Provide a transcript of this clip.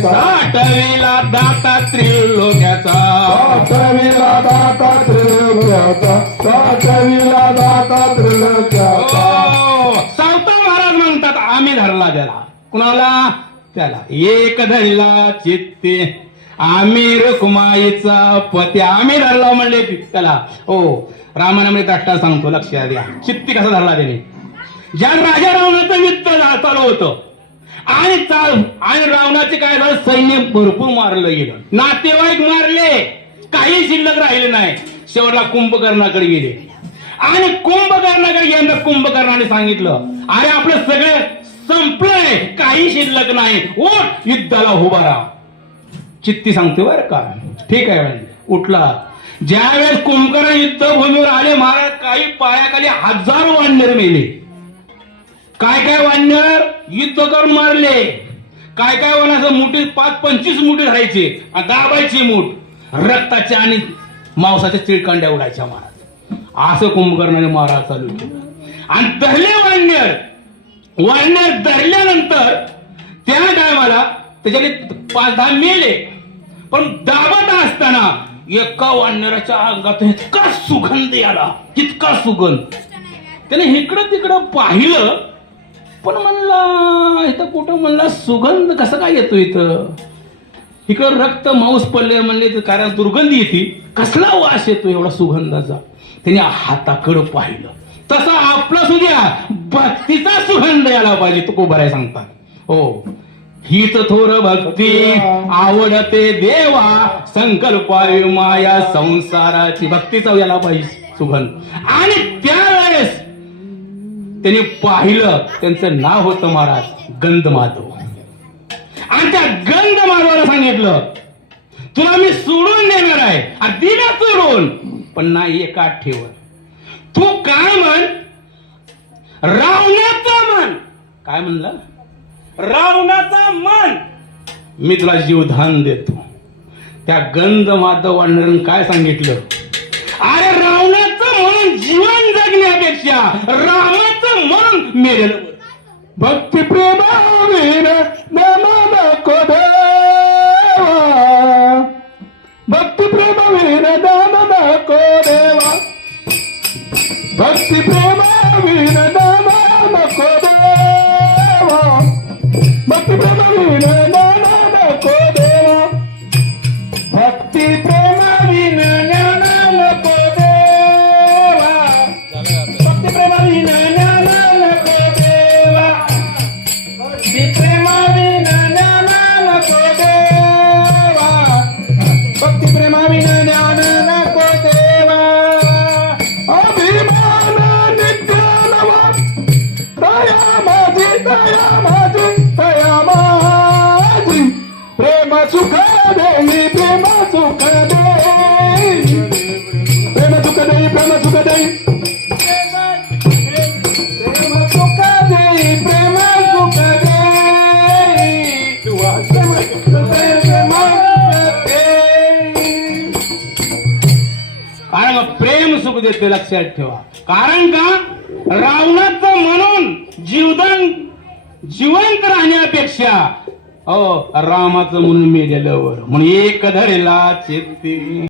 साठविला दाता त्रिलोक्याचा. साठविला दाता त्रिलोक्याचा. साठविला दाता त्रिलोक्याचा. सावता महाराज म्हणतात आम्ही धरला त्याला कुणाला? त्याला. एक धरला चित्ते. आम्ही रुक्माईचा पती. आम्ही धरला म्हणले त्याला. हो रामानामध्ये तष्टा सांगतो लक्षात द्या. चित्ती कसा धरला त्याने? ज्या राजा रावणाचं युद्ध चालू होतं. आणि चाल. आणि रावणाचे काय झालं? सैन्य भरपूर मारलं गेलं. नातेवाईक मारले. काही शिल्लक राहिले नाही. शेवटला कुंभकर्णाकडे गेले. आणि कुंभकर्णाकडे गेल्यानंतर कुंभकर्णाने सांगितलं अरे आपलं सगळं संपलंय. काही शिल्लक नाही. उठ युद्धाला उभा राहा. चित्ती सांगते बर का? ठीक आहे उठला. ज्यावेळेस कुंभकर्ण युद्धभूमीवर आले महाराज काही पायाखाली हजारो वानर मेले. काय काय वानर? युद्ध करून मारले. काय काय वनाचं मुठी पाच पंचवीस मुठी धरायचे आणि दाबायची मूठ. रक्ताच्या आणि मांसाच्या चिळकांड्या उडायच्या महाराज असं कुंभकर्णाने महाराज चालू केलं. आणि दहले वानर वानर दहल्यानंतर त्या टायमाला त्याच्याने पाच दहा मेले. पण दाबत असताना एका वानराच्या अंगात इतका सुगंध आला इतका सुगंध. त्याने इकडं तिकडं पाहिलं. पण म्हणला इथं कुठं म्हणला सुगंध कसं काय येतो इथं? इकडं रक्त मांस पडले म्हणले तर कारण दुर्गंधी येते. कसला वास येतो एवढा सुगंधाचा? त्याने हाताकडं पाहिलं. तसा आपला सुद्धा भक्तीचा सुगंध यायला पाहिजे तो कोबराय सांगतात हो. हीच थोर भक्ती आवडते देवा. संकल्पावी माया संसाराची भक्तीचा याला पाहिजे सुगंध. आणि त्या त्यांनी पाहिलं त्यांचं नाव होतं महाराज गंध माधव आणि त्या गंध माधवाला सांगितलं तुला मी सोडून देणार आहे दिला सोडून पण नाही एका ठेवत तू काय म्हण? रावणाचा मन काय म्हणलं? रावणाचा मन मी तुला जीवधान देतो. त्या गंध माधव काय सांगितलं? अरे रावणाचं म्हणून जीवन जगण्यापेक्षा राव म्हणून मेलेलं बरं. भक्ती प्रेमावीर नामा नको देवा भक्ती प्रेमावीर नामा नको देवा भक्ती प्रेमावीर नामा नको सुख देई प्रेम सुख देई प्रेम सुख देई प्रेम सुख देई प्रेम सुख देई प्रेम सुख देई प्रेम सुख कारण का प्रेम सुख देते लक्षात ठेवा. कारण का? रावणाचं म्हणून जीवदान जिवंत राहण्यापेक्षा हो रामाचं म्हणून मेलेलं वर. म्हणून एक धरेला चेती